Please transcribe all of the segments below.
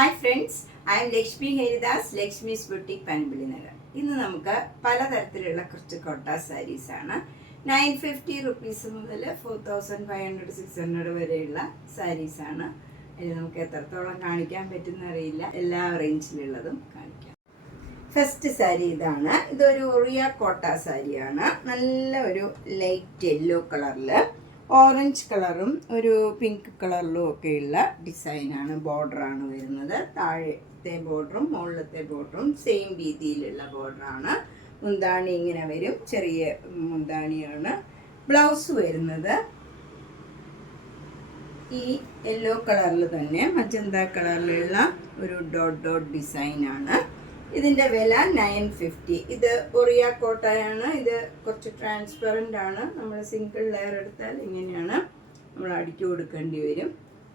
Hi friends, I M Lakshmi Haridas, Lakshmi's boutique Panampilly Nagar. ഇന്ന് നമുക്ക് പലതരത്തിലുള്ള കുറച്ച് കോട്ട സാരീസാണ്. 950 റുപ്പീസ് മുതൽ 4500 600 വരെയുള്ള സാരീസാണ്. ഇത് നമുക്ക് എത്രത്തോളം കാണിക്കാൻ പറ്റുന്ന അറിയില്ല, എല്ലാ റേഞ്ചിലുള്ളതും കാണിക്കാം. ഫസ്റ്റ് സാരി ഇതാണ്. ഇതൊരു ഒറിയ കോട്ട സാരിയാണ്. നല്ല ഒരു ലൈറ്റ് യെല്ലോ കളറിൽ ഓറഞ്ച് കളറും ഒരു പിങ്ക് കളറിലും ഒക്കെയുള്ള ഡിസൈനാണ്. ബോർഡറാണ് വരുന്നത്. താഴത്തെ ബോർഡറും മുകളിലത്തെ ബോർഡറും സെയിം രീതിയിലുള്ള ബോർഡറാണ്. മുന്താണി ഇങ്ങനെ വരും, ചെറിയ മുന്താണിയാണ്. ബ്ലൗസ് വരുന്നത് ഈ യെല്ലോ കളറിൽ തന്നെ മജന്ത കളറിലുള്ള ഒരു ഡോട്ട് ഡോട്ട് ഡിസൈനാണ്. ഇതിൻ്റെ വില 950. ഇത് ഒറിയ കോട്ടയാണ്. ഇത് കുറച്ച് ട്രാൻസ്പെറൻ്റ് ആണ്. നമ്മൾ സിംഗിൾ ലെയർ എടുത്താൽ ഇങ്ങനെയാണ് നമ്മൾ അടിച്ചു കൊടുക്കേണ്ടി വരും.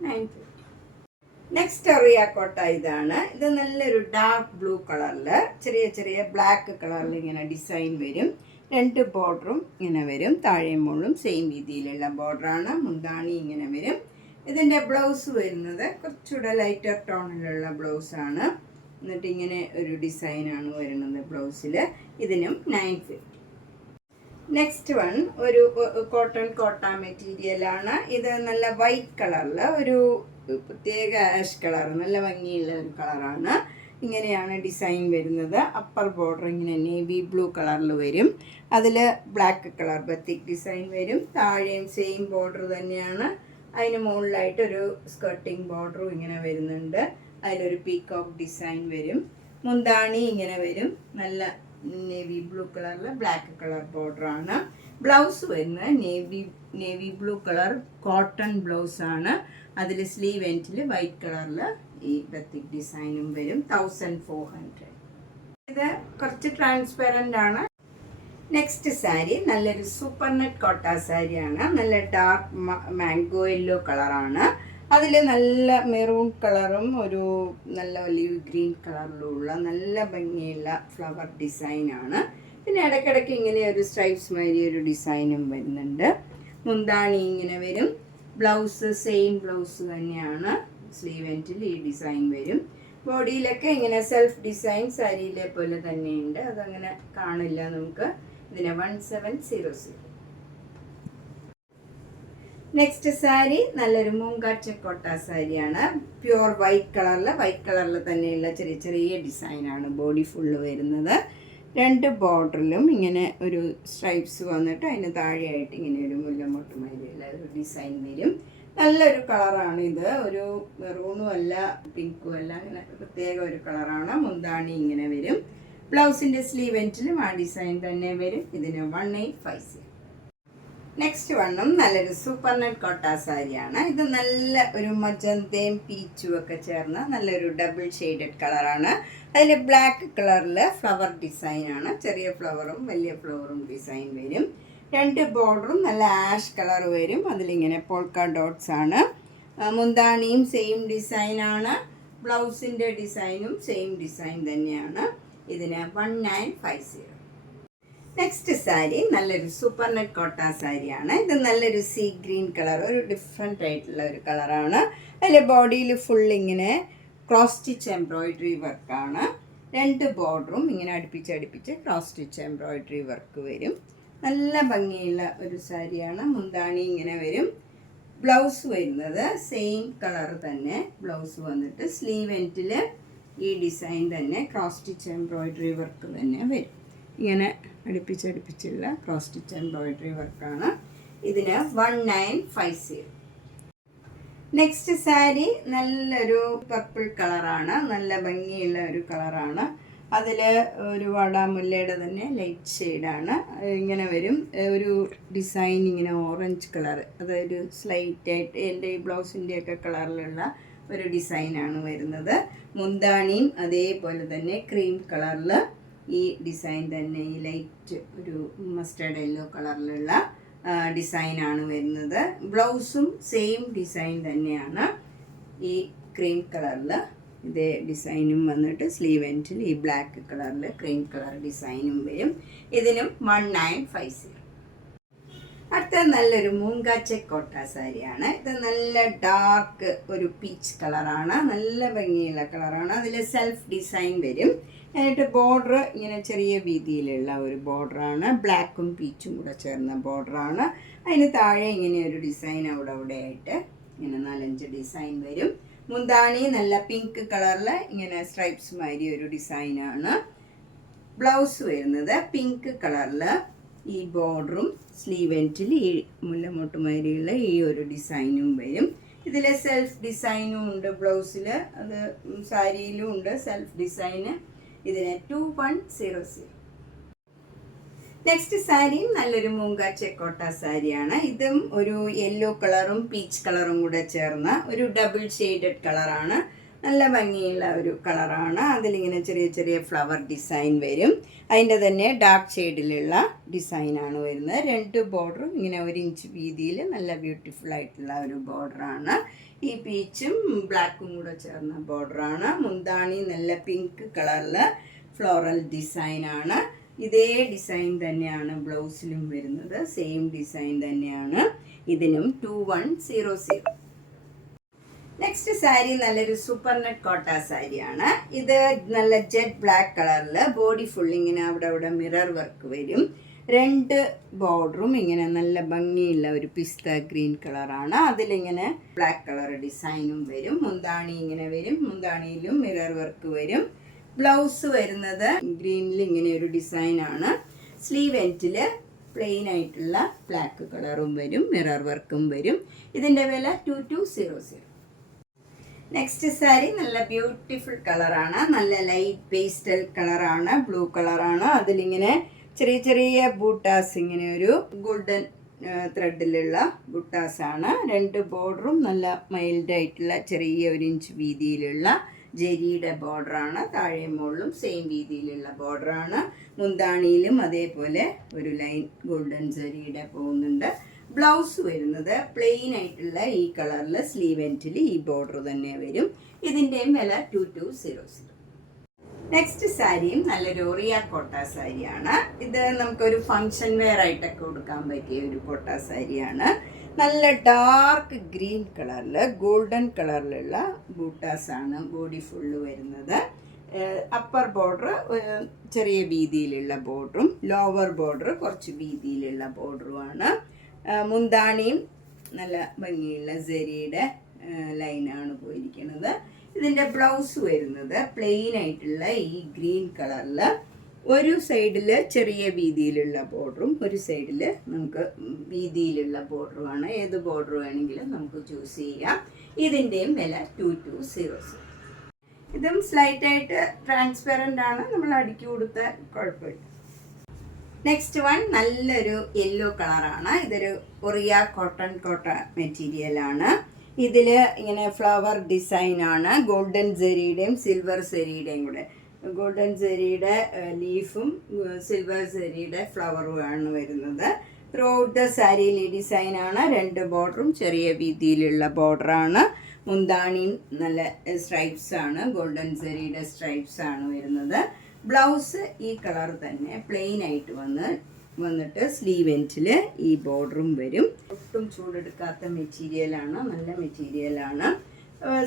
950. നെക്സ്റ്റ് ഒറിയ കോട്ട ഇതാണ്. ഇത് നല്ലൊരു ഡാർക്ക് ബ്ലൂ കളറിൽ ചെറിയ ചെറിയ ബ്ലാക്ക് കളറിൽ ഇങ്ങനെ ഡിസൈൻ വരും. രണ്ട് ബോർഡറും ഇങ്ങനെ വരും. താഴെയും മുകളിലും സെയിം രീതിയിലുള്ള ബോർഡറാണ്. മുന്താണി ഇങ്ങനെ വരും. ഇതിൻ്റെ ബ്ലൗസ് വരുന്നത് കുറച്ചുകൂടെ ലൈറ്റർ ടോണിലുള്ള ബ്ലൗസാണ്. എന്നിട്ട് ഇങ്ങനെ ഒരു ഡിസൈനാണ് വരുന്നത് ബ്ലൗസിൽ. ഇതിനും 950. നെക്സ്റ്റ് വൺ ഒരു കോട്ടൺ കോട്ട മെറ്റീരിയലാണ്. ഇത് നല്ല വൈറ്റ് കളറിൽ ഒരു പ്രത്യേക ആഷ് കളർ, നല്ല ഭംഗിയുള്ള ഒരു കളറാണ്. ഇങ്ങനെയാണ് ഡിസൈൻ വരുന്നത്. അപ്പർ ബോർഡർ ഇങ്ങനെ നേവി ബ്ലൂ കളറിൽ വരും. അതിൽ ബ്ലാക്ക് കളർ ബത്തിക് ഡിസൈൻ വരും. താഴെയും സെയിം ബോർഡർ തന്നെയാണ്. അതിന് മുകളിലായിട്ടൊരു സ്കർട്ടിങ് ബോർഡറും ഇങ്ങനെ വരുന്നുണ്ട്. അതിലൊരു പീകോക്ക് ഡിസൈൻ വരും. മുന്താണി ഇങ്ങനെ വരും. നല്ല നേവി ബ്ലൂ കളറിൽ ബ്ലാക്ക് കളർ ബോർഡറാണ്. ബ്ലൗസ് വരുന്നത് നേവി ബ്ലൂ കളർ കോട്ടൺ ബ്ലൗസാണ്. അതിൽ സ്ലീവ് എൻഡിൽ വൈറ്റ് കളറിൽ ഈ ബത്തിക് ഡിസൈനും വരും. 1400. ഇത് കുറച്ച് ട്രാൻസ്പെറൻ്റ് ആണ്. നെക്സ്റ്റ് സാരി നല്ലൊരു സൂപ്പർ നെറ്റ് കോട്ട സാരിയാണ്. നല്ല ഡാർക്ക് മാംഗോ യെല്ലോ കളറാണ്. അതിൽ നല്ല മെറൂൺ കളറും ഒരു നല്ല ഒലിവ് ഗ്രീൻ കളറിലുള്ള നല്ല ഭംഗിയുള്ള ഫ്ലവർ ഡിസൈനാണ്. പിന്നെ ഇടയ്ക്കിടയ്ക്ക് ഇങ്ങനെ ഒരു സ്ട്രൈപ്സ് മാതിരി ഒരു ഡിസൈനും വരുന്നുണ്ട്. മുന്താണി ഇങ്ങനെ വരും. ബ്ലൗസ് സെയിം ബ്ലൗസ് തന്നെയാണ്. സ്ലീവ് എൻഡിൽ ഈ ഡിസൈൻ വരും. ബോഡിയിലൊക്കെ ഇങ്ങനെ സെൽഫ് ഡിസൈൻ സാരിയിലെ പോലെ തന്നെയുണ്ട്. അതങ്ങനെ കാണില്ല നമുക്ക്. ഇതിന് 1700. നെക്സ്റ്റ് സാരി നല്ലൊരു മൂങ്കാറ്റ കോട്ട സാരിയാണ്. പ്യുവർ വൈറ്റ് കളറിൽ തന്നെയുള്ള ചെറിയ ചെറിയ ഡിസൈനാണ് ബോഡി ഫുള്ള് വരുന്നത്. രണ്ട് ബോർഡറിലും ഇങ്ങനെ ഒരു സ്ട്രൈപ്സ് വന്നിട്ട് അതിന് താഴെയായിട്ട് ഇങ്ങനെ ഒരു മുല്ലമൊട്ടുമാതിരിയുള്ള ഒരു ഡിസൈൻ വരും. നല്ലൊരു കളറാണ് ഇത്. ഒരു മെറൂണും അല്ല പിങ്കും അല്ല, അങ്ങനെ പ്രത്യേക ഒരു കളറാണ്. മുന്താണി ഇങ്ങനെ വരും. ബ്ലൗസിൻ്റെ സ്ലീവ് എൻഡിലും ആ ഡിസൈൻ തന്നെ വരും. ഇതിന് 1850. നെക്സ്റ്റ് വണ്ണും നല്ലൊരു സൂപ്പർ നെറ്റ് കോട്ട സാരിയാണ്. ഇത് നല്ല ഒരു മജന്തയും പീച്ചും ഒക്കെ ചേർന്ന നല്ലൊരു ഡബിൾ ഷെയ്ഡഡ് കളറാണ്. അതിൽ ബ്ലാക്ക് കളറിൽ ഫ്ലവർ ഡിസൈനാണ്. ചെറിയ ഫ്ലവറും വലിയ ഫ്ലവറും ഡിസൈൻ വരും. രണ്ട് ബോർഡറും നല്ല ആഷ് കളർ വരും. അതിലിങ്ങനെ പോൾക്ക ഡോട്ട്സ് ആണ്. മുന്താണിയും സെയിം ഡിസൈനാണ്. ബ്ലൗസിൻ്റെ ഡിസൈനും സെയിം ഡിസൈൻ തന്നെയാണ്. ഇതിന് 1950. നെക്സ്റ്റ് സാരി നല്ലൊരു സൂപ്പർ നെറ്റ് കോട്ട സാരിയാണ്. ഇത് നല്ലൊരു സീ ഗ്രീൻ കളർ, ഒരു ഡിഫറെൻ്റ് ആയിട്ടുള്ള ഒരു കളറാണ്. അതിൽ ബോഡിയിൽ ഫുൾ ഇങ്ങനെ ക്രോസ് സ്റ്റിച്ച് എംബ്രോയിഡറി വർക്കാണ്. രണ്ട് ബോർഡറും ഇങ്ങനെ അടുപ്പിച്ച് ക്രോസ് സ്റ്റിച്ച് എംബ്രോയിഡറി വർക്ക് വരും. നല്ല ഭംഗിയുള്ള ഒരു സാരിയാണ്. മുന്താണി ഇങ്ങനെ വരും. ബ്ലൗസ് വരുന്നത് സെയിം കളർ തന്നെ. ബ്ലൗസ് വന്നിട്ട് സ്ലീവ് എൻഡിൽ ഈ ഡിസൈൻ തന്നെ ക്രോസ് സ്റ്റിച്ച് എംബ്രോയിഡറി വർക്ക് തന്നെ വരും. ഇങ്ങനെ അടുപ്പിച്ചുള്ള ക്രോസ് സ്റ്റിച്ച് എംബ്രോയിഡറി വർക്കാണ്. ഇതിന് 1950. നെക്സ്റ്റ് സാരി നല്ലൊരു പർപ്പിൾ കളറാണ്. നല്ല ഭംഗിയുള്ള ഒരു കളറാണ്. അതിൽ ഒരു വാടാമുല്ലയുടെ തന്നെ ലൈറ്റ് ഷെയ്ഡാണ്. ഇങ്ങനെ വരും. ഒരു ഡിസൈൻ ഇങ്ങനെ ഓറഞ്ച് കളർ, അതൊരു സ്ലൈറ്റായിട്ട് എൻ്റെ ഈ ബ്ലൗസിൻ്റെയൊക്കെ കളറിലുള്ള ഒരു ഡിസൈനാണ് വരുന്നത്. മുന്താണിയും അതേപോലെ തന്നെ ക്രീം കളറിൽ ഈ ഡിസൈൻ തന്നെ, ഈ ലൈറ്റ് ഒരു മസ്റ്റേർഡ് യെല്ലോ കളറിലുള്ള ഡിസൈനാണ് വരുന്നത്. ബ്ലൗസും സെയിം ഡിസൈൻ തന്നെയാണ്. ഈ ക്രീം കളറിൽ ഇതേ ഡിസൈനും വന്നിട്ട് സ്ലീവ് എൻഡിൽ ഈ ബ്ലാക്ക് കളറിൽ ക്രീം കളർ ഡിസൈനും വരും. ഇതിനും 1950. അടുത്ത നല്ലൊരു മൂങ്കാച്ചെക്ക് കോട്ട സാരിയാണ്. ഇത് നല്ല ഡാർക്ക് ഒരു പീച്ച് കളറാണ്, നല്ല ഭംഗിയുള്ള കളറാണ്. അതിൽ സെൽഫ് ഡിസൈൻ വരും. എന്നിട്ട് ബോർഡർ ഇങ്ങനെ ചെറിയ വീതിയിലുള്ള ഒരു ബോർഡറാണ്, ബ്ലാക്കും പീച്ചും കൂടെ ചേർന്ന ബോർഡറാണ്. അതിന് താഴെ ഇങ്ങനെ ഒരു ഡിസൈൻ അവിടെ ആയിട്ട് ഇങ്ങനെ 4-5 ഡിസൈൻ വരും. മുന്താണി നല്ല പിങ്ക് കളറിൽ ഇങ്ങനെ സ്ട്രൈപ്സ് മാതിരി ഒരു ഡിസൈനാണ്. ബ്ലൗസ് വരുന്നത് പിങ്ക് കളറിൽ ഈ ബോർഡറും സ്ലീവ് എൻഡിൽ ഈ മുല്ലമൊട്ടുമാരിയുള്ള ഈ ഒരു ഡിസൈനും വരും. ഇതിൽ സെൽഫ് ഡിസൈനും ഉണ്ട് ബ്ലൗസിൽ, അത് സാരിയിലും ഉണ്ട് സെൽഫ് ഡിസൈന്. ഇതിന് 2100. നെക്സ്റ്റ് സാരിയും നല്ലൊരു മൂങ്കാച്ചെക്ക് കോട്ട സാരിയാണ്. ഇതും ഒരു യെല്ലോ കളറും പീച്ച് കളറും കൂടെ ചേർന്ന ഒരു ഡബിൾ ഷെയ്ഡഡ് കളറാണ്. നല്ല ഭംഗിയുള്ള ഒരു കളറാണ്. അതിലിങ്ങനെ ചെറിയ ചെറിയ ഫ്ലവർ ഡിസൈൻ വരും. അതിൻ്റെ തന്നെ ഡാർക്ക് ഷെയ്ഡിലുള്ള ഡിസൈനാണ് വരുന്നത്. 2 ബോർഡറും ഇങ്ങനെ 1 ഇഞ്ച് വീതിയിൽ നല്ല ബ്യൂട്ടിഫുൾ ആയിട്ടുള്ള ഒരു ബോർഡറാണ്. ഈ പീച്ചും ബ്ലാക്കും കൂടെ ചേർന്ന ബോർഡറാണ്. മുന്താണി നല്ല പിങ്ക് കളറിൽ ഫ്ലോറൽ ഡിസൈനാണ്. ഇതേ ഡിസൈൻ തന്നെയാണ് ബ്ലൗസിലും വരുന്നത്, സെയിം ഡിസൈൻ തന്നെയാണ്. ഇതിനും 2100. നെക്സ്റ്റ് സാരി നല്ലൊരു സൂപ്പർ നെറ്റ് കോട്ട സാരിയാണ്. ഇത് നല്ല ജെറ്റ് ബ്ലാക്ക് കളറിൽ ബോഡി ഫുൾ ഇങ്ങനെ അവിടെ മിറർ വർക്ക് വരും. 2 ബോർഡറും ഇങ്ങനെ നല്ല ഭംഗിയുള്ള ഒരു പിസ്ത ഗ്രീൻ കളറാണ്. അതിലിങ്ങനെ ബ്ലാക്ക് കളർ ഡിസൈനും വരും. മുന്താണി ഇങ്ങനെ വരും, മുന്താണിയിലും മിറർ വർക്ക് വരും. ബ്ലൗസ് വരുന്നത് ഗ്രീനിൽ ഇങ്ങനെ ഒരു ഡിസൈനാണ്. സ്ലീവ് എൻഡിൽ പ്ലെയിൻ ആയിട്ടുള്ള ബ്ലാക്ക് കളറും വരും, മിറർ വർക്കും വരും. ഇതിൻ്റെ വില 2200. നെക്സ്റ്റ് സാരി നല്ല ബ്യൂട്ടിഫുൾ കളറാണ്, നല്ല ലൈറ്റ് പേസ്റ്റൽ കളറാണ്, ബ്ലൂ കളറാണ്. അതിലിങ്ങനെ ചെറിയ ചെറിയ ബൂട്ടാസ്, ഇങ്ങനെ ഒരു ഗോൾഡൻ ത്രെഡിലുള്ള ബൂട്ടാസാണ്. 2 ബോർഡറും നല്ല മൈൽഡായിട്ടുള്ള ചെറിയ 1 ഇഞ്ച് വീതിയിലുള്ള ജെരിയുടെ ബോർഡറാണ്. താഴെ മുകളിലും സെയിം വീതിയിലുള്ള ബോർഡറാണ്. മുന്താണിയിലും അതേപോലെ ഒരു ലൈൻ ഗോൾഡൻ ജെരിയുടെ പോകുന്നുണ്ട്. ബ്ലൗസ് വരുന്നത് പ്ലെയിൻ ആയിട്ടുള്ള ഈ കളറിൽ സ്ലീവ് എൻഡിൽ ഈ ബോർഡർ തന്നെ വരും. ഇതിൻ്റെയും വില 2200. നെക്സ്റ്റ് സാരിയും നല്ലൊരു ഒറിയ കോട്ട സാരിയാണ്. ഇത് നമുക്കൊരു ഫങ്ഷൻ വെയർ ആയിട്ടൊക്കെ കൊടുക്കാൻ പറ്റിയ ഒരു കോട്ട സാരിയാണ്. നല്ല ഡാർക്ക് ഗ്രീൻ കളറിൽ ഗോൾഡൻ കളറിലുള്ള ബൂട്ടാസാണ് ബോഡി ഫുള്ള് വരുന്നത്. അപ്പർ ബോർഡർ ചെറിയ വീതിയിലുള്ള ബോർഡറും ലോവർ ബോർഡർ കുറച്ച് വീതിയിലുള്ള ബോർഡറുമാണ്. മുന്താണിയും നല്ല ഭംഗിയുള്ള സെരിയുടെ ലൈനാണ് പോയിരിക്കുന്നത്. ഇതിൻ്റെ ബ്ലൗസ് വരുന്നത് പ്ലെയിൻ ആയിട്ടുള്ള ഈ ഗ്രീൻ കളറിൽ ഒരു സൈഡിൽ ചെറിയ വീതിയിലുള്ള ബോർഡറും ഒരു സൈഡിൽ നമുക്ക് വീതിയിലുള്ള ബോർഡറുമാണ്. ഏത് ബോർഡർ വേണമെങ്കിലും നമുക്ക് ചൂസ് ചെയ്യാം. ഇതിൻ്റെയും വില 2200. ഇതും സ്ലൈറ്റായിട്ട് ട്രാൻസ്പെറൻ്റ് ആണ്, നമ്മൾ അടുക്കി കൊടുത്ത കുഴപ്പമില്ല. നെക്സ്റ്റ് വൺ നല്ലൊരു യെല്ലോ കളറാണ്. ഇതൊരു ഒറിയ കോട്ടൺ കോട്ട മെറ്റീരിയലാണ്. ഇതിൽ ഇങ്ങനെ ഫ്ലവർ ഡിസൈനാണ്, ഗോൾഡൻ സെരിയുടെയും സിൽവർ സെരിയുടെയും കൂടെ. ഗോൾഡൻ സെരിയുടെ ലീഫും സിൽവർ സെരിയുടെ ഫ്ലവറുമാണ് വരുന്നത്. ത്രൂ ഔട്ട് ദ സാരിയിൽ ഈ ഡിസൈനാണ്. 2 ബോർഡറും ചെറിയ വീതിയിലുള്ള ബോർഡറാണ്. മുന്താണിയും നല്ല സ്ട്രൈപ്സാണ്, ഗോൾഡൻ സെരിയുടെ സ്ട്രൈപ്സാണ് വരുന്നത്. ബ്ലൗസ് ഈ കളർ തന്നെ പ്ലെയിൻ ആയിട്ട് വന്നിട്ട് സ്ലീവ് എൻഡിൽ ഈ ബോർഡറും വരും. ഒട്ടും ചൂടെടുക്കാത്ത മെറ്റീരിയലാണ്, നല്ല മെറ്റീരിയലാണ്.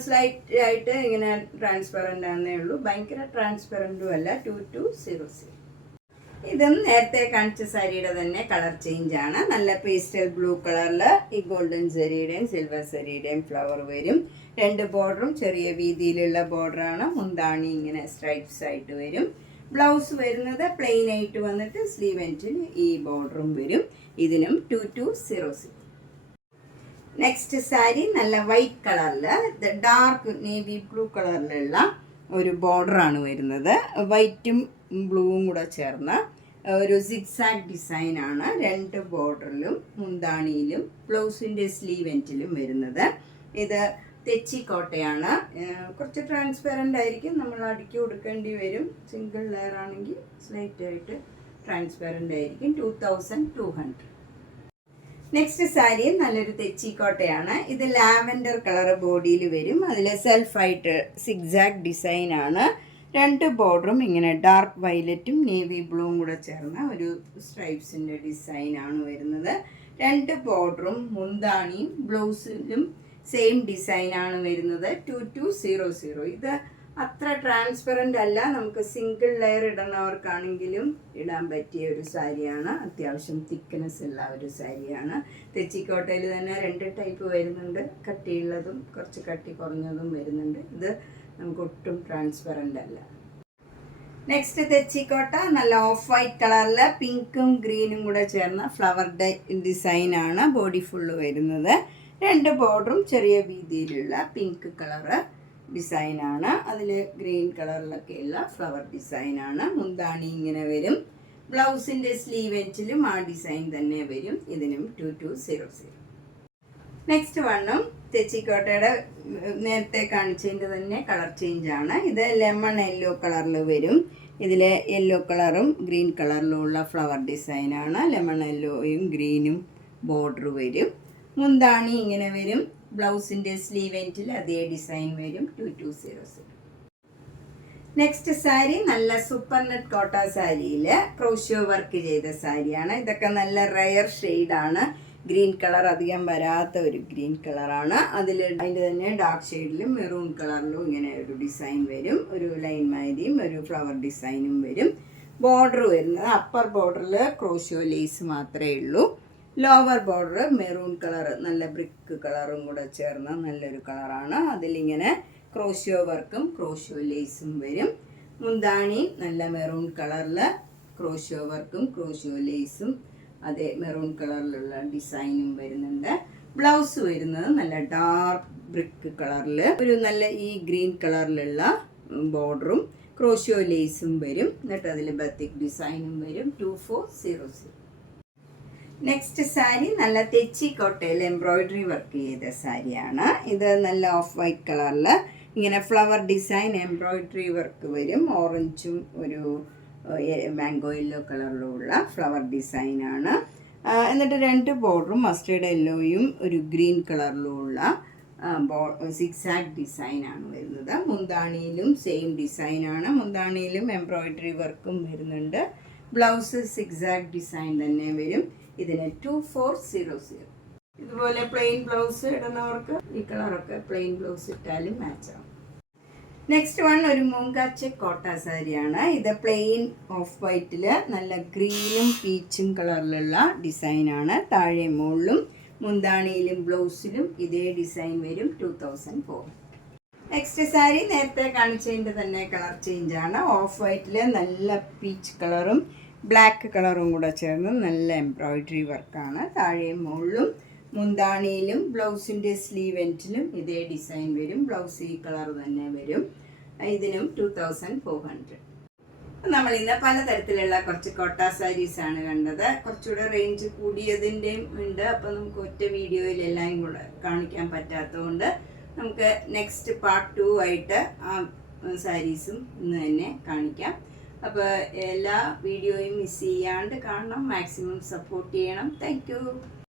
സ്ലൈറ്റ് ആയിട്ട് ഇങ്ങനെ ട്രാൻസ്പെറൻ്റ് ആണെന്നേ ഉള്ളൂ, ഭയങ്കര ട്രാൻസ്പെറൻറ്റും അല്ല. 2200. ഇതും നേരത്തെ കാണിച്ച സാരിയുടെ തന്നെ കളർ ചേഞ്ച് ആണ്. നല്ല പേസ്റ്റൽ ബ്ലൂ കളറിൽ ഈ ഗോൾഡൻ സെരിയുടെയും സിൽവർ സെരിയുടെയും ഫ്ലവർ വരും. 2 ബോർഡറും ചെറിയ വീതിയിലുള്ള ബോർഡറാണ്. മുന്താണി ഇങ്ങനെ സ്ട്രൈപ്സ് ആയിട്ട് വരും. ബ്ലൗസ് വരുന്നത് പ്ലെയിൻ ആയിട്ട് വന്നിട്ട് സ്ലീവ് എൻഡിൽ ഈ ബോർഡറും വരും. ഇതിനും 2200. നെക്സ്റ്റ് സാരി നല്ല വൈറ്റ് കളറിൽ ഡാർക്ക് നേവി ബ്ലൂ കളറിലുള്ള ഒരു ബോർഡറാണ് വരുന്നത്. വൈറ്റും ബ്ലൂവും കൂടെ ചേർന്ന ഒരു സിക്സാഗ് ഡിസൈനാണ്. 2 ബോർഡറിലും മുന്താണിയിലും ബ്ലൗസിൻ്റെ സ്ലീവ് എൻഡിലും വരുന്നത്. ഇത് തെച്ചിക്കോട്ടയാണ്. കുറച്ച് ട്രാൻസ്പെറൻ്റ് ആയിരിക്കും, നമ്മൾ അടുക്കി കൊടുക്കേണ്ടി വരും. സിംഗിൾ ലെയർ ആണെങ്കിൽ സ്ലൈറ്റായിട്ട് ട്രാൻസ്പെറൻ്റ് ആയിരിക്കും. 2200. നെക്സ്റ്റ് സാരി നല്ലൊരു തെച്ചിക്കോട്ടയാണ്. ഇത് ലാവൻഡർ കളർ ബോഡിയിൽ വരും. അതിൽ സെൽഫായിട്ട് സിക്സാഗ് ഡിസൈനാണ്. 2 ബോർഡറും ഇങ്ങനെ ഡാർക്ക് വയലറ്റും നേവി ബ്ലൂവും കൂടെ ചേർന്ന ഒരു സ്ട്രൈപ്സിൻ്റെ ഡിസൈനാണ് വരുന്നത്. 2 ബോർഡറും മുന്താണിയും ബ്ലൗസിലും സെയിം ഡിസൈനാണ് വരുന്നത്. 2200. ഇത് അത്ര ട്രാൻസ്പെറൻ്റ് അല്ല, നമുക്ക് സിംഗിൾ ലെയർ ഇടുന്നവർക്കാണെങ്കിലും ഇടാൻ പറ്റിയ ഒരു സാരിയാണ്. അത്യാവശ്യം തിക്നെസ് ഉള്ള ഒരു സാരിയാണ്. തെച്ചിക്കോട്ടയിൽ തന്നെ 2 ടൈപ്പ് വരുന്നുണ്ട്, കട്ടിയുള്ളതും കുറച്ച് കട്ടി കുറഞ്ഞതും വരുന്നുണ്ട്. ഇത് നമുക്ക് ഒട്ടും ട്രാൻസ്പെറൻ്റ് അല്ല. നെക്സ്റ്റ് തെച്ചിക്കോട്ട നല്ല ഓഫ് വൈറ്റ് കളറിൽ പിങ്കും ഗ്രീനും കൂടെ ചേർന്ന ഫ്ലവർ ഡിസൈനാണ് ബോഡി ഫുള്ള് വരുന്നത്. 2 ബോർഡറും ചെറിയ വീതിയിലുള്ള പിങ്ക് കളറ് ഡിസൈനാണ്. അതിൽ ഗ്രീൻ കളറിലൊക്കെയുള്ള ഫ്ലവർ ഡിസൈനാണ്. മുന്താണി ഇങ്ങനെ വരും. ബ്ലൗസിൻ്റെ സ്ലീവ് എൻഡിലും ആ ഡിസൈൻ തന്നെ വരും. ഇതിനും 2200. നെക്സ്റ്റ് വണ്ണും തെച്ചിക്കോട്ടയുടെ നേരത്തെ കാണിച്ചതിൻ്റെ തന്നെ കളർ ചേഞ്ചാണ്. ഇത് ലെമൺ യെല്ലോ കളറിൽ വരും. ഇതിൽ യെല്ലോ കളറും ഗ്രീൻ കളറിലും ഉള്ള ഫ്ലവർ ഡിസൈനാണ്. ലെമൺ യെല്ലോയും ഗ്രീനും ബോർഡർ വരും. മുന്താണി ഇങ്ങനെ വരും. ബ്ലൗസിൻ്റെ സ്ലീവ് എൻഡിൽ അതേ ഡിസൈൻ വരും. 2200. നെക്സ്റ്റ് സാരി നല്ല സൂപ്പർ നെറ്റ് കോട്ട സാരിയിൽ ക്രോഷ്യോ വർക്ക് ചെയ്ത സാരിയാണ്. ഇതൊക്കെ നല്ല റയർ ഷെയ്ഡാണ്. ഗ്രീൻ കളർ അധികം വരാത്ത ഒരു ഗ്രീൻ കളറാണ്. അതിൽ അതിൻ്റെ തന്നെ ഡാർക്ക് ഷെയ്ഡിലും മെറൂൺ കളറിലും ഇങ്ങനെ ഒരു ഡിസൈൻ വരും. ഒരു ലൈൻ മാതിരിയും ഒരു ഫ്ലവർ ഡിസൈനും വരും. ബോർഡർ വരുന്നത് അപ്പർ ബോർഡറിൽ ക്രോഷ്യോ ലേസ് മാത്രമേ ഉള്ളൂ. ലോവർ ബോർഡർ മെറൂൺ കളർ, നല്ല ബ്രിക്ക് കളറും കൂടെ ചേർന്ന നല്ലൊരു കളറാണ്. അതിലിങ്ങനെ ക്രോഷ്യോ വർക്കും ക്രോഷ്യോ ലേസും വരും. മുന്താണി നല്ല മെറൂൺ കളറിൽ ക്രോഷ്യോ വർക്കും ക്രോഷ്യോ ലേസും അതേ മെറൂൺ കളറിലുള്ള ഡിസൈനും വരുന്നുണ്ട്. ബ്ലൗസ് വരുന്നത് നല്ല ഡാർക്ക് ബ്രിക്ക് കളറിൽ ഒരു നല്ല ഈ ഗ്രീൻ കളറിലുള്ള ബോർഡറും ക്രോഷ്യോ ലേസും വരും. എന്നിട്ട് അതിൽ ബത്തിക് ഡിസൈനും വരും. 2400. നെക്സ്റ്റ് സാരി നല്ല തെച്ചിക്കോട്ടയിൽ എംബ്രോയിഡറി വർക്ക് ചെയ്ത സാരിയാണ്. ഇത് നല്ല ഓഫ് വൈറ്റ് കളറിൽ ഇങ്ങനെ ഫ്ലവർ ഡിസൈൻ എംബ്രോയിഡറി വർക്ക് വരും. ഓറഞ്ചും ഒരു മാംഗോ യെല്ലോ കളറിലുള്ള ഫ്ലവർ ഡിസൈനാണ്. എന്നിട്ട് 2 ബോർഡറും മസ്റ്റേർഡ് യെല്ലോയും ഒരു ഗ്രീൻ കളറിലുള്ള സിക്സാഗ് ഡിസൈനാണ് വരുന്നത്. മുന്താണിയിലും സെയിം ഡിസൈനാണ്. മുന്താണിയിലും എംബ്രോയിഡറി വർക്കും വരുന്നുണ്ട്. ബ്ലൗസ് സിക്സാഗ് ഡിസൈൻ തന്നെ വരും. ഇതിന് 2400. ഇതുപോലെ പ്ലെയിൻ ബ്ലൗസ് ഇടുന്നവർക്ക് ഈ കളറൊക്കെ പ്ലെയിൻ ബ്ലൗസ് ഇട്ടാലും മാച്ചാവും. നെക്സ്റ്റ് വൺ ഒരു മൂങ്കാച്ച കോട്ട സാരിയാണ്. ഇത് പ്ലെയിൻ ഓഫ് വൈറ്റിൽ നല്ല ഗ്രീനും പീച്ചും കളറിലുള്ള ഡിസൈനാണ്. താഴെ മുകളിലും മുന്താണിയിലും ബ്ലൗസിലും ഇതേ ഡിസൈൻ വരും. 2004. നെക്സ്റ്റ് സാരി നേരത്തെ കാണിച്ചതിൻ്റെ തന്നെ കളർ ചേഞ്ചാണ്. ഓഫ് വൈറ്റിൽ നല്ല പീച്ച് കളറും ബ്ലാക്ക് കളറും കൂടെ ചേർന്ന് നല്ല എംബ്രോയിഡറി വർക്കാണ്. താഴെ മുകളിലും മുന്താണിയിലും ബ്ലൗസിൻ്റെ സ്ലീവ് എൻഡിലും ഇതേ ഡിസൈൻ വരും. ബ്ലൗസ് ഈ കളർ തന്നെ വരും. ഇതിനും 2400. നമ്മൾ ഇന്ന് പലതരത്തിലുള്ള കുറച്ച് കോട്ട സാരീസാണ് കണ്ടത്. കുറച്ചുകൂടെ റേഞ്ച് കൂടിയതിൻ്റെയും ഉണ്ട്. അപ്പോൾ നമുക്ക് ഒറ്റ വീഡിയോയിൽ എല്ലാം കൂടെ കാണിക്കാൻ പറ്റാത്തതുകൊണ്ട് നമുക്ക് നെക്സ്റ്റ് പാർട്ട് 2 ആയിട്ട് ആ സാരീസും ഇന്ന് തന്നെ കാണിക്കാം. അപ്പോൾ എല്ലാ വീഡിയോയും മിസ് ചെയ്യാണ്ട് കാണണം. മാക്സിമം സപ്പോർട്ട് ചെയ്യണം. Thank you.